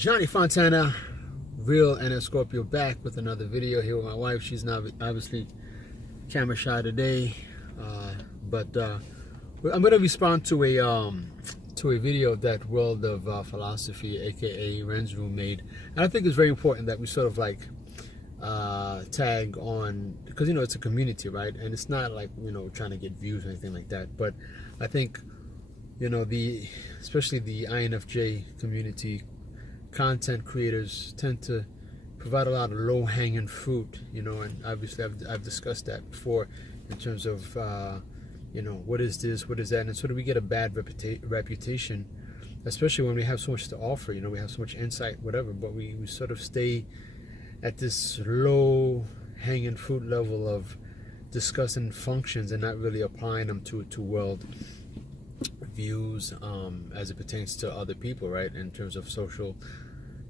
Johnny Fontana, real NS Scorpio, back with another video here with my wife. She's now obviously camera shy today, but I'm going to respond to a video that World of Philosophy, aka Ren's Room, made, and I think it's very important that we sort of like tag on, because it's a community, right? And it's not like trying to get views or anything like that, but I think especially the INFJ community, content creators tend to provide a lot of low-hanging fruit, and obviously I've discussed that before in terms of what is this, what is that, and sort of we get a bad reputation, especially when we have so much to offer. We have so much insight, whatever, but we sort of stay at this low-hanging fruit level of discussing functions and not really applying them to world views as it pertains to other people, right, in terms of social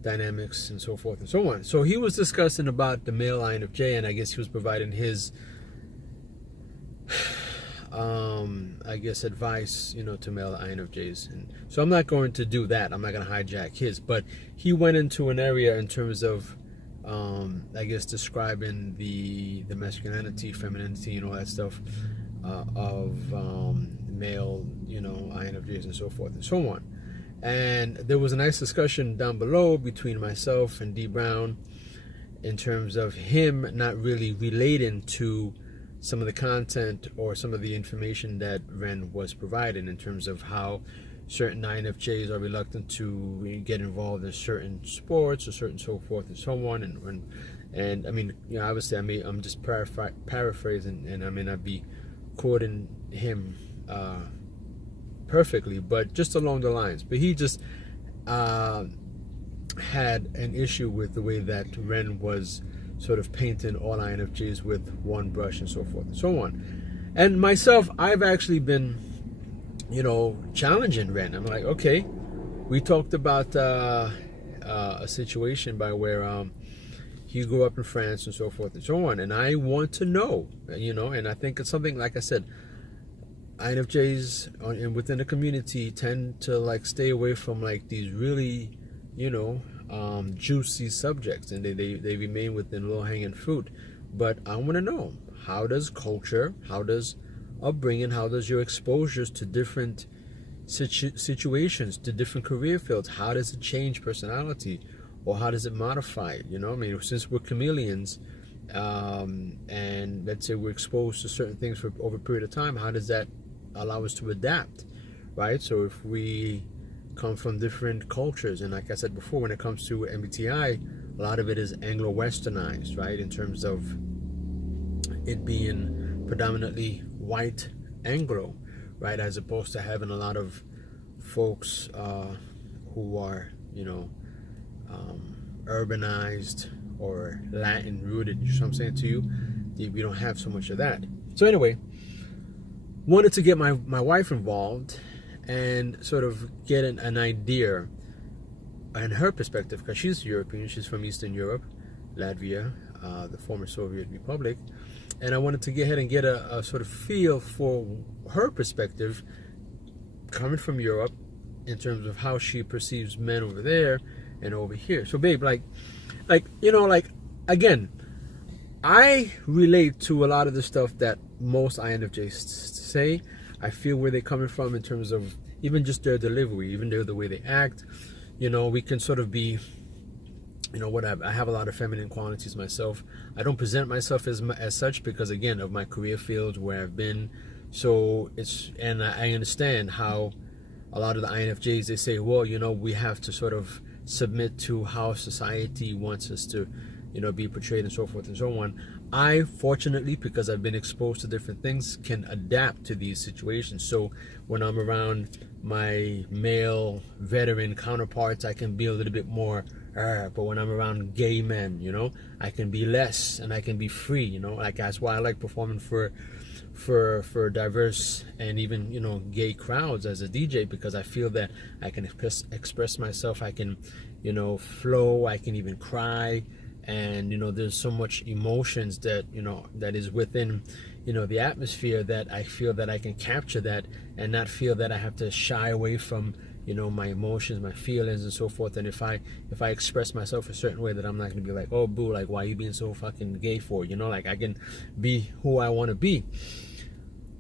dynamics and so forth and so on. So he was discussing about the male INFJ, and I guess he was providing his advice to male INFJs, and so I'm not going to do that. I'm not going to hijack his, but he went into an area in terms of describing the masculinity, femininity, and all that stuff of male, INFJs and so forth and so on. And there was a nice discussion down below between myself and D Brown in terms of him not really relating to some of the content or some of the information that Ren was providing in terms of how certain INFJs are reluctant to get involved in certain sports or certain so forth and so on. And I mean, obviously I'm just paraphrasing, and I may not be quoting him perfectly, but just along the lines. But he just had an issue with the way that Ren was sort of painting all INFJs with one brush and so forth and so on. And myself, I've actually been, challenging Ren. I'm like, okay, we talked about a situation by where he grew up in France and so forth and so on, and I want to know, and I think it's something, like I said, INFJs and within the community tend to like stay away from like these really, juicy subjects, and they remain within low-hanging fruit. But I want to know, how does culture, how does upbringing, how does your exposures to different situations, to different career fields, how does it change personality, or how does it modify it? I mean, since we're chameleons, and let's say we're exposed to certain things for over a period of time, how does that allow us to adapt, right? So if we come from different cultures, and like I said before, when it comes to MBTI, a lot of it is Anglo-Westernized, right, in terms of it being predominantly white Anglo, right, as opposed to having a lot of folks who are urbanized or Latin rooted. You know what I'm saying to you? We don't have so much of that. So anyway, wanted to get my wife involved and sort of get an idea and her perspective, because she's European, she's from Eastern Europe, Latvia, the former Soviet Republic, and I wanted to go ahead and get a sort of feel for her perspective coming from Europe in terms of how she perceives men over there and over here. So babe, again, I relate to a lot of the stuff that most INFJs say. I feel where they're coming from in terms of even just their delivery, even the way they act. We can sort of be, whatever. I have a lot of feminine qualities myself. I don't present myself as such because, again, of my career field where I've been. So and I understand how a lot of the INFJs, they say, well, we have to sort of submit to how society wants us to, be portrayed and so forth and so on. I, fortunately, because I've been exposed to different things, can adapt to these situations. So when I'm around my male veteran counterparts, I can be a little bit more, but when I'm around gay men, I can be less and I can be free, like that's why I like performing for diverse and even, gay crowds as a DJ, because I feel that I can express myself, I can, flow, I can even cry. And there's so much emotions that that is within the atmosphere, that I feel that I can capture that and not feel that I have to shy away from my emotions, my feelings, and so forth. And if I express myself a certain way, that I'm not gonna be like, oh boo, like why are you being so fucking gay for? Like I can be who I want to be.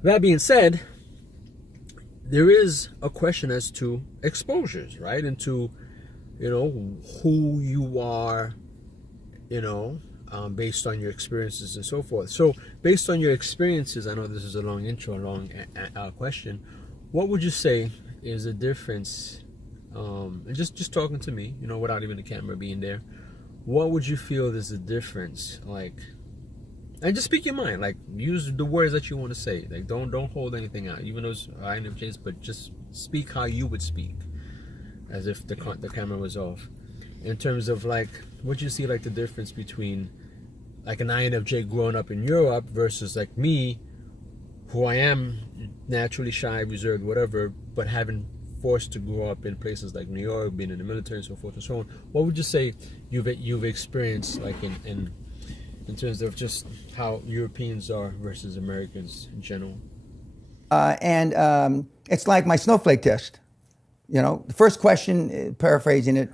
That being said, there is a question as to exposures, right? And to who you are, based on your experiences and so forth. So based on your experiences, I know this is a long intro, a long question. What would you say is the difference, and just talking to me, without even the camera being there, what would you feel is the difference, like, and just speak your mind, like use the words that you want to say, like don't hold anything out, even those INFJs, but just speak how you would speak, as if the camera was off. In terms of like, what you see like the difference between like an INFJ growing up in Europe versus like me, who I am naturally shy, reserved, whatever, but having forced to grow up in places like New York, being in the military and so forth and so on. What would you say you've experienced like in terms of just how Europeans are versus Americans in general? It's like my Snowflake Test. The first question, paraphrasing it.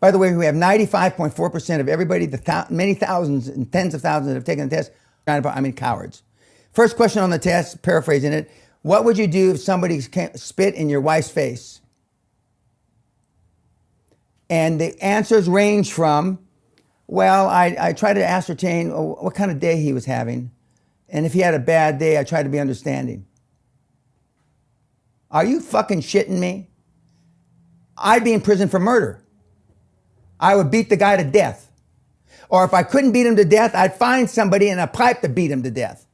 By the way, we have 95.4% of everybody, many thousands and tens of thousands that have taken the test, cowards. First question on the test, paraphrasing it. What would you do if somebody spit in your wife's face? And the answers range from, well, I try to ascertain what kind of day he was having. And if he had a bad day, I try to be understanding. Are you fucking shitting me? I'd be in prison for murder. I would beat the guy to death. Or if I couldn't beat him to death, I'd find somebody in a pipe to beat him to death.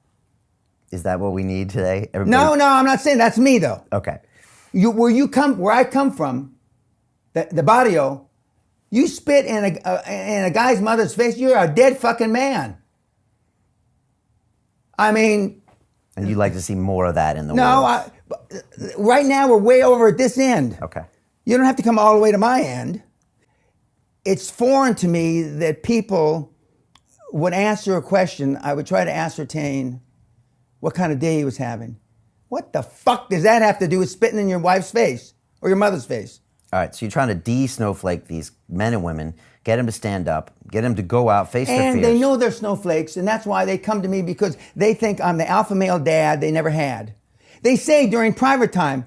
Is that what we need today? No, I'm not saying that's me though. Okay. Where I come from, the barrio, you spit in a guy's mother's face, you're a dead fucking man. And you'd like to see more of that in the world? No, right now we're way over at this end. Okay. You don't have to come all the way to my end. It's foreign to me that people would answer a question. I would try to ascertain what kind of day he was having. What the fuck does that have to do with spitting in your wife's face or your mother's face? All right, so you're trying to de-snowflake these men and women, get them to stand up, get them to go out, face their fears. And they know they're snowflakes, and that's why they come to me, because they think I'm the alpha male dad they never had. They say during private time,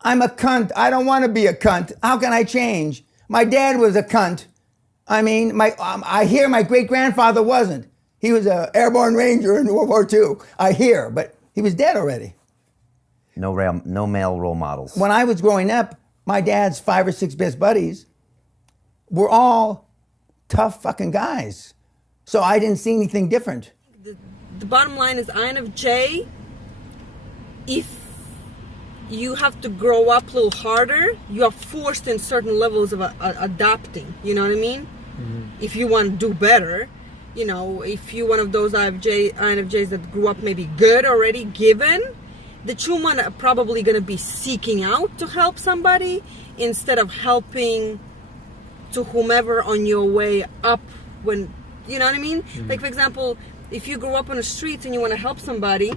I'm a cunt. I don't want to be a cunt. How can I change? My dad was a cunt. I hear my great-grandfather wasn't. He was an airborne ranger in World War II. I hear, but he was dead already. No male role models. When I was growing up, my dad's 5 or 6 best buddies were all tough fucking guys. So I didn't see anything different. The bottom line is INFJ, if you have to grow up a little harder, you are forced in certain levels of adapting, you know what I mean? Mm-hmm. If you want to do better, if you're one of those INFJs that grew up maybe good already, given, the true one are probably going to be seeking out to help somebody instead of helping to whomever on your way up when, you know what I mean? Mm-hmm. Like, for example, if you grew up on the streets and you want to help somebody,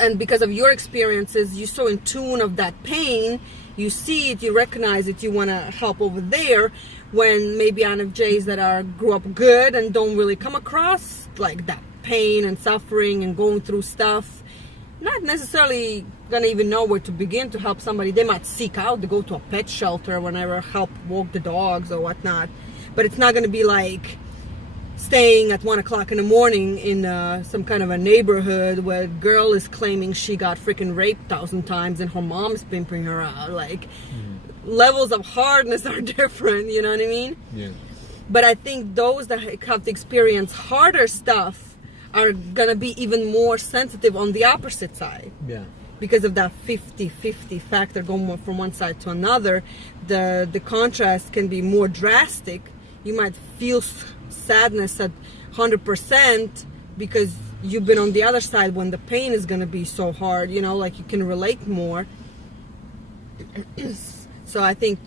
and because of your experiences, you're so in tune of that pain, you see it, you recognize it, you want to help over there, when maybe INFJs that grew up good and don't really come across like that pain and suffering and going through stuff, not necessarily gonna even know where to begin to help somebody. They might seek out to go to a pet shelter whenever, help walk the dogs or whatnot, but it's not gonna be like staying at 1 o'clock in the morning in some kind of a neighborhood where a girl is claiming she got freaking raped 1,000 times and her mom's pimping her out. Like, levels of hardness are different, you know what I mean? Yeah. But I think those that have to experience harder stuff are gonna be even more sensitive on the opposite side. Yeah. Because of that 50-50 factor going from one side to another, the contrast can be more drastic. You might feel sadness at 100% because you've been on the other side when the pain is going to be so hard, like you can relate more. So I think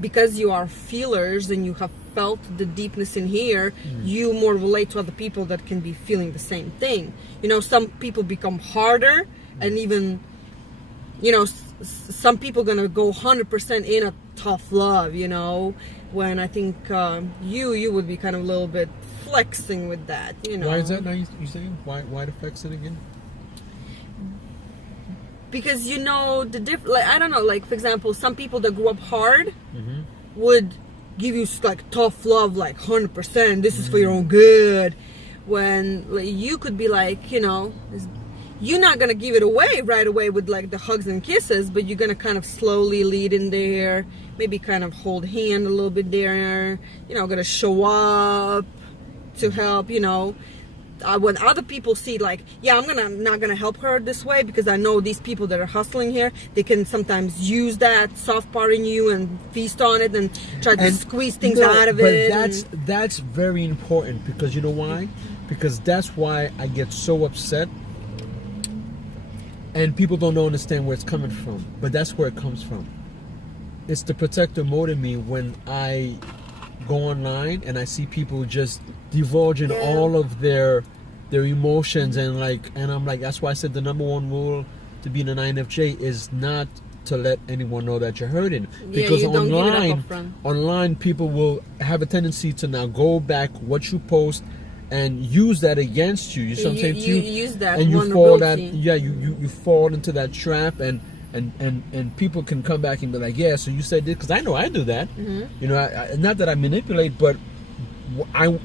because you are feelers and you have felt the deepness in here, you more relate to other people that can be feeling the same thing. Some people become harder and even, some people gonna go 100% in a tough love, you know, when I think you would be kind of a little bit flexing with that, you know. Why is that now you saying? Why the flexing again? Because you know the like I don't know, like for example, some people that grew up hard would give you like tough love, like 100%. This is for your own good. When like, you could be like, you know, you're not gonna give it away right away with like the hugs and kisses, but you're gonna kind of slowly lead in there, maybe kind of hold hand a little bit there, you know, gonna show up to help, you know. When other people see like, yeah, I'm not gonna help her this way because I know these people that are hustling here, they can sometimes use that soft part in you and feast on it and try to squeeze things out of it. But that's very important, because you know why? Because that's why I get so upset, and people don't understand where it's coming from. But that's where it comes from. It's the protector mode in me when I go online and I see people just divulging all of their emotions, and I'm like, that's why I said the number one rule to being an INFJ is not to let anyone know that you're hurting, because you don't give it up upfront. Online people will have a tendency to now go back what you post and use that against you. You see what I'm saying? You use that and you vulnerability. you fall into that trap, and people can come back and be like, yeah, so you said this, because I know I do that. You know, I, not that I manipulate, but I,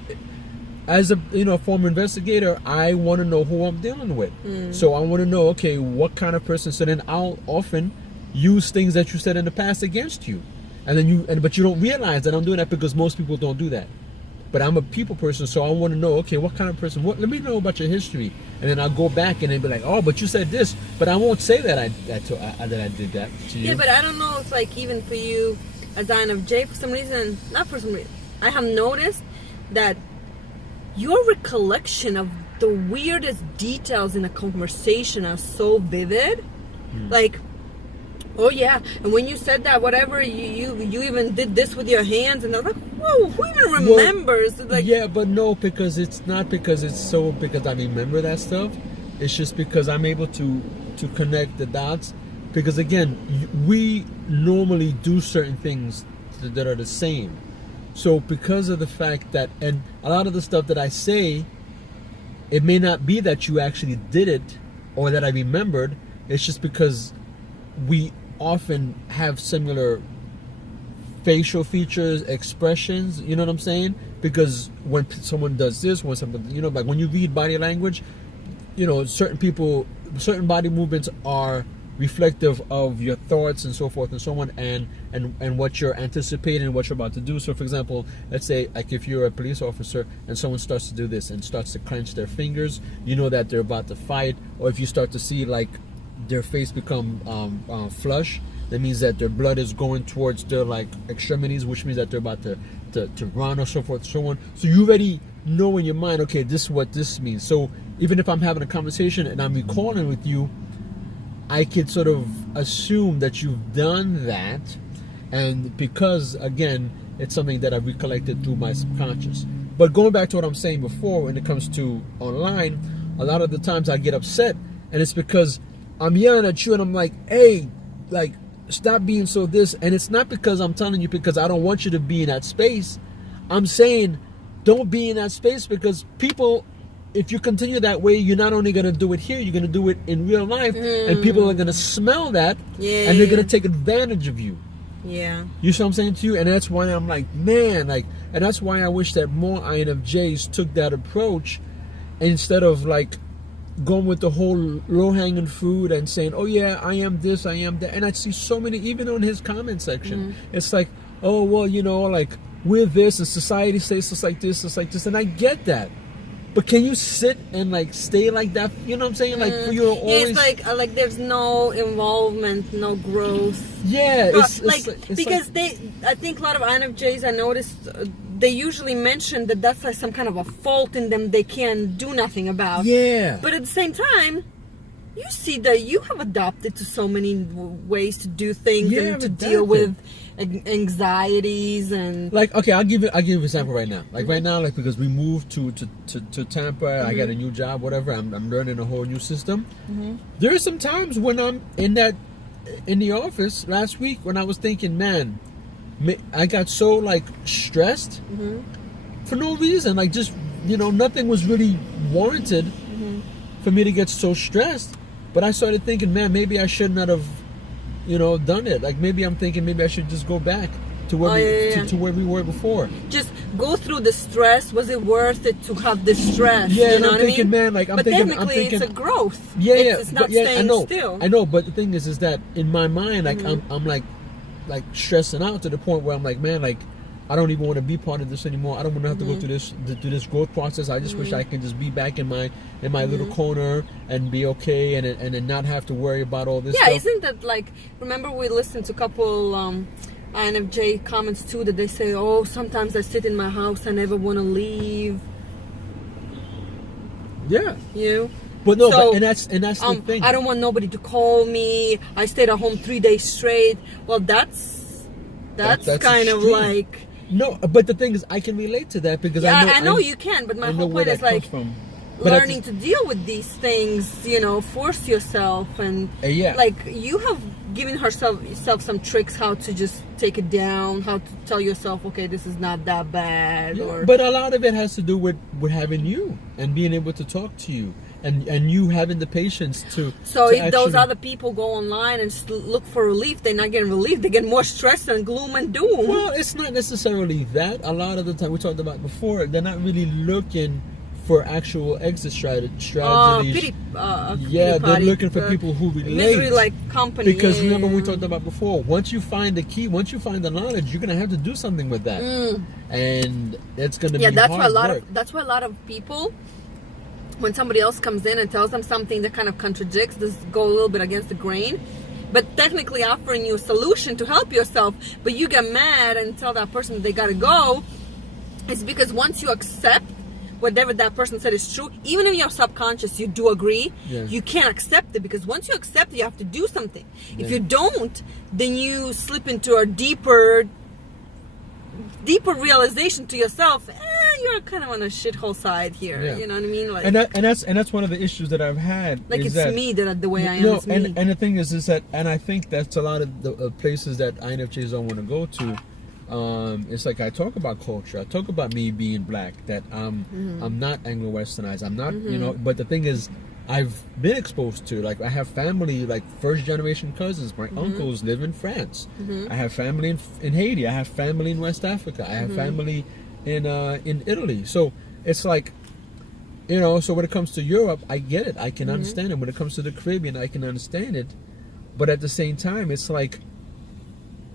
as a former investigator, I want to know who I'm dealing with. So I want to know, okay, what kind of person. So then I'll often use things that you said in the past against you, and then but you don't realize that I'm doing that, because most people don't do that. But I'm a people person, so I want to know, okay, what kind of person? Let me know about your history, and then I'll go back and then be like, oh, but you said this, but I won't say that I did that to you. Yeah, but I don't know if like even for you as INFJ, for some reason, I have noticed that your recollection of the weirdest details in a conversation are so vivid. Like, oh yeah, and when you said that, whatever, you even did this with your hands, and I was like, whoa, who even remembers? Like, yeah, but no, because it's not because I remember that stuff. It's just because I'm able to connect the dots. Because again, we normally do certain things that are the same. So because of the fact that, and a lot of the stuff that I say, it may not be that you actually did it or that I remembered. It's just because we often have similar facial features, expressions, you know what I'm saying? Because when someone does this, when someone, like when you read body language, certain body movements are reflective of your thoughts and so forth and so on, and what you're anticipating and what you're about to do. So for example, let's say like if you're a police officer and someone starts to do this and starts to clench their fingers, you know that they're about to fight. Or if you start to see like their face become flush, that means that their blood is going towards their like extremities, which means that they're about to run or so forth and so on. So you already know in your mind, okay, this is what this means. So even if I'm having a conversation and I'm recalling with you, I could sort of assume that you've done that, and because again, it's something that I've recollected through my subconscious. But going back to what I'm saying before, when it comes to online, a lot of the times I get upset, and it's because I'm yelling at you and I'm like, hey, like, stop being so this. And it's not because I'm telling you because I don't want you to be in that space. I'm saying don't be in that space, because people, if you continue that way, you're not only going to do it here, you're going to do it in real life, and people are going to smell that, and they're going to take advantage of you. Yeah. You see what I'm saying to you? And that's why I'm like, man, like, and that's why I wish that more INFJs took that approach instead of like going with the whole low-hanging fruit and saying, oh yeah, I am this, I am that. And I see so many, even on his comment section, it's like, oh, well, like, we're this, and society says just like this, and I get that. But can you sit and like stay like that? You know what I'm saying? Like you're always, yeah, it's like there's no involvement, no growth. Yeah, it's because I think a lot of INFJs, I noticed, they usually mention that that's like some kind of a fault in them they can't do nothing about. Yeah. But at the same time, you see that you have adopted to so many ways to do things and to deal with anxieties and like, okay, I'll give you an example right now. Like right now, like because we moved to Tampa, I got a new job, whatever. I'm learning a whole new system. There are some times when I'm in that in the office last week when I was thinking, man, I got so like stressed for no reason. Like just, nothing was really warranted for me to get so stressed. But I started thinking, man, maybe I should not have, done it. Like maybe I'm thinking maybe I should just go back to where to where we were before. Just go through the stress. Was it worth it to have the stress? Yeah, you and know I'm what thinking, I mean? man, like but technically it's a growth. Yeah, it's not staying I know, still. I know, but the thing is that in my mind, like I'm like stressing out to the point where I'm like, man, like I don't even want to be part of this anymore. I don't want to have to go through this growth process. I just wish I can just be back in my little corner and be okay and then not have to worry about all this. Yeah, stuff. isn't that like? Remember we listened to a couple INFJ comments too that they say, oh, sometimes I sit in my house, I never want to leave. Yeah. But no, So, and that's the thing. I don't want nobody to call me. I stayed at home 3 days straight. Well, that's kind of extreme. like. No, but the thing is, I can relate to that because I know you can, but my I know whole where point is that like comes from. But learning to deal with these things. Force yourself and like you have given yourself some tricks how to just take it down, how to tell yourself, okay, this is not that bad. Yeah, but a lot of it has to do with having you and being able to talk to you. And you having the patience to. So to if those other people go online and look for relief, they're not getting relief. They get more stress and gloom and doom. Well, it's not necessarily that. A lot of the time, we talked about before, they're not really looking for actual exit strategies. They're looking for people who relate. Misery like company. Because remember we talked about before, once you find the key, once you find the knowledge, you're gonna have to do something with that, and it's gonna be that's hard why that's why a lot of people, when somebody else comes in and tells them something that kind of contradicts this, go a little bit against the grain, but technically offering you a solution to help yourself, but you get mad and tell that person that they gotta go, it's because once you accept whatever that person said is true, even if you're subconscious, you do agree, you can't accept it, because once you accept it, you have to do something. If you don't, then you slip into a deeper realization to yourself, you're kind of on a shithole side here. You know what I mean? Like, and that's one of the issues that I've had. Like is it's that, me that the way I am. No, it's me. and the thing is that, and I think that's a lot of the places that INFJs don't want to go to. It's like I talk about culture. I talk about me being black. That I'm not Anglo-Westernized. I'm not, but the thing is, I've been exposed to, like, I have family, like first generation cousins. My uncles live in France. I have family in Haiti. I have family in West Africa. I have family in Italy. So it's like, so when it comes to Europe, I get it. I can understand it. When it comes to the Caribbean, I can understand it. But at the same time, it's like,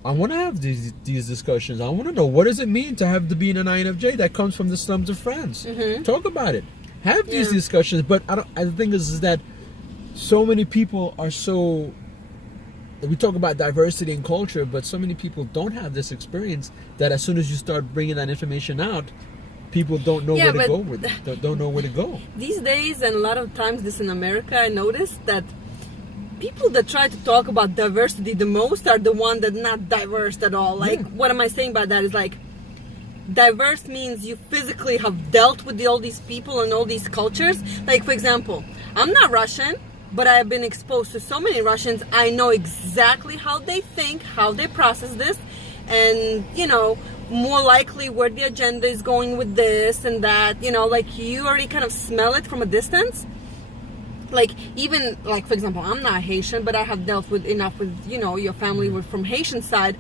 I want to have these discussions. I want to know, what does it mean to be an INFJ that comes from the slums of France? Talk about it. Have these discussions. But the thing is that so many people are so. We talk about diversity and culture, but so many people don't have this experience that as soon as you start bringing that information out, people don't know where to go with it. Don't know where to go. These days, and a lot of times this in America, I noticed that people that try to talk about diversity the most are the one that not diverse at all. Like, what am I saying by that is like, diverse means you physically have dealt with all these people and all these cultures. Like, for example, I'm not Russian, but I have been exposed to so many Russians. I know exactly how they think, how they process this, and, more likely where the agenda is going with this and that, like you already kind of smell it from a distance. Like, even, like, for example, I'm not Haitian, but I have dealt with enough with, your family from Haitian side.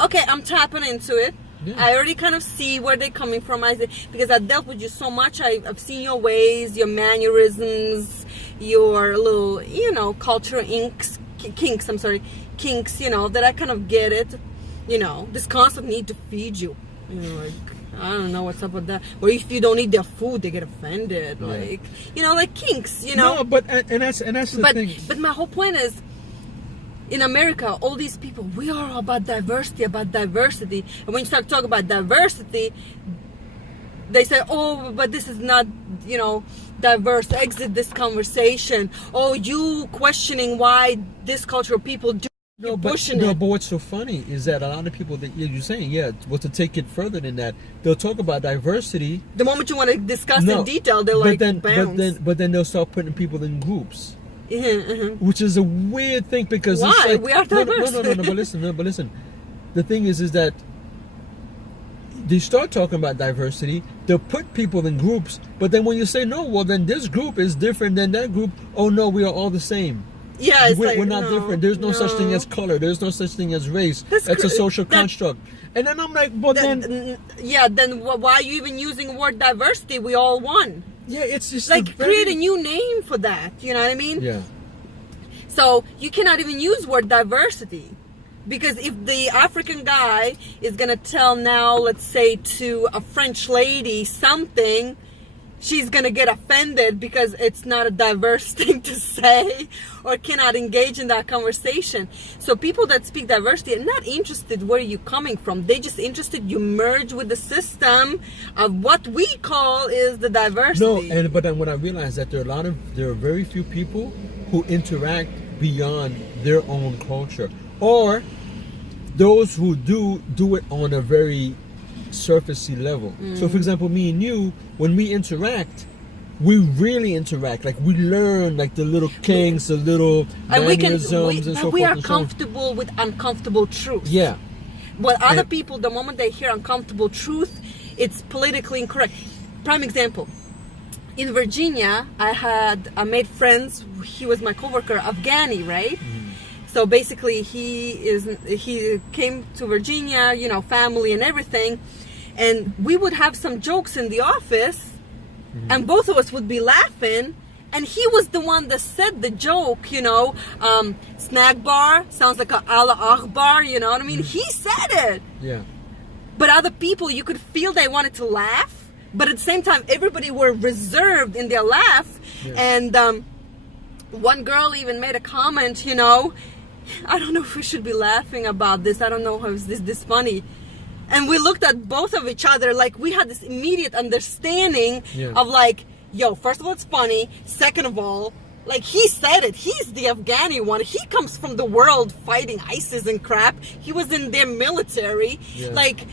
Okay, I'm tapping into it. I already kind of see where they're coming from. Because I've dealt with you so much. I've seen your ways, your mannerisms, your little, cultural kinks, that I kind of get it. This constant need to feed you. Like, I don't know what's up with that. Or if you don't eat their food, they get offended. Like, like kinks, No, but and that's the thing. But my whole point is, in America, all these people, we are all about diversity. And when you start talking about diversity, they say, oh, but this is not, diverse. Exit this conversation. Oh, you questioning why this culture of people do. But what's so funny is that a lot of people that you're saying, to take it further than that, they'll talk about diversity. The moment you want to discuss in detail, they're like, but then they'll start putting people in groups. which is a weird thing because Why? it's like, We are diverse. No, but listen. The thing is that they start talking about diversity. They'll put people in groups, but then when you say no, well, then this group is different than that group. Oh no, we are all the same. Yeah, it's We're not different. There's no such thing as color. There's no such thing as race. That's a social construct. And then I'm like, well, then why are you even using the word diversity? We all one. Yeah, it's just Like, create a new name for that. You know what I mean? Yeah. So you cannot even use word diversity. Because if the African guy is going to tell now, let's say, to a French lady something, she's going to get offended because it's not a diverse thing to say or cannot engage in that conversation. So people that speak diversity are not interested where you're coming from. They're just interested you merge with the system of what we call is the diversity. No, but then when I realized that there are very few people who interact beyond their own culture, or those who do it on a very surfacey level. So for example, me and you, when we interact, we really interact. Like, we learn like the little kinks, the little mannerisms and so forth. We are and so on. comfortable with uncomfortable truth. Yeah. But other people, the moment they hear uncomfortable truth, it's politically incorrect. Prime example. In Virginia, I made friends. He was my coworker, Afghani, right? So basically, he came to Virginia, you know, family and everything, and we would have some jokes in the office, and both of us would be laughing. And he was the one that said the joke, you know, snack bar sounds like a Allah Akbar, you know what I mean? He said it. Yeah. But other people, you could feel they wanted to laugh, but at the same time, everybody were reserved in their laugh. Yeah. And one girl even made a comment, you know, I don't know if we should be laughing about this. I don't know how is this funny. And we looked at both of each other like we had this immediate understanding of like, yo, first of all, it's funny. Second of all, like, he said it. He's the Afghani one. He comes from the world fighting ISIS and crap. He was in their military. Yeah. Like,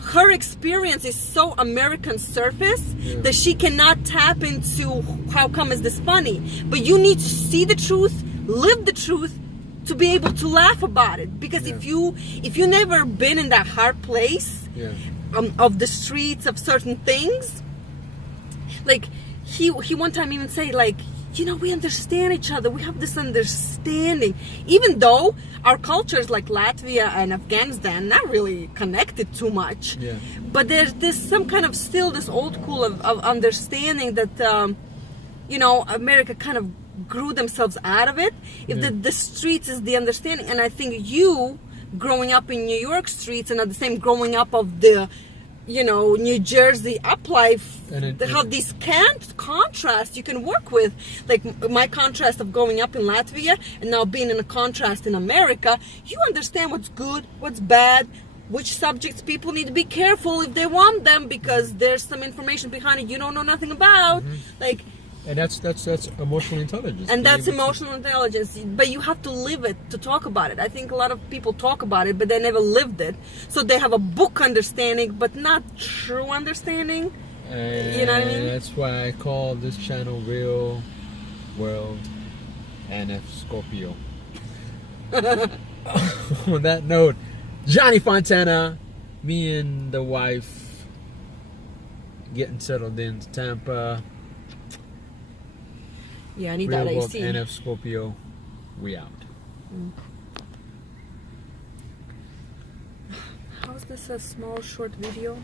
her experience is so American surface that she cannot tap into how come is this funny. But you need to see the truth, live the truth, to be able to laugh about it. Because if you never been in that hard place of the streets of certain things, like he one time even say like, you know, we understand each other. We have this understanding, even though our cultures like Latvia and Afghanistan not really connected too much. Yeah. But there's some kind of still this old school of understanding that you know, America kind of grew themselves out of it. If the streets is the understanding, and I think you growing up in New York streets and at the same growing up of the, you know, New Jersey uplife, they have these contrast you can work with. Like my contrast of growing up in Latvia and now being in a contrast in America, you understand what's good, what's bad, which subjects people need to be careful if they want them because there's some information behind it you don't know nothing about. Like, and that's emotional intelligence. And that's emotional intelligence. But you have to live it to talk about it. I think a lot of people talk about it, but they never lived it. So they have a book understanding, but not true understanding. You know what I mean? That's why I call this channel Real World NF Scorpio. On that note, Johnny Fontana, me and the wife getting settled in Tampa. Yeah, I need Real that World AC. NF Scorpio, we out. How is this a small short video?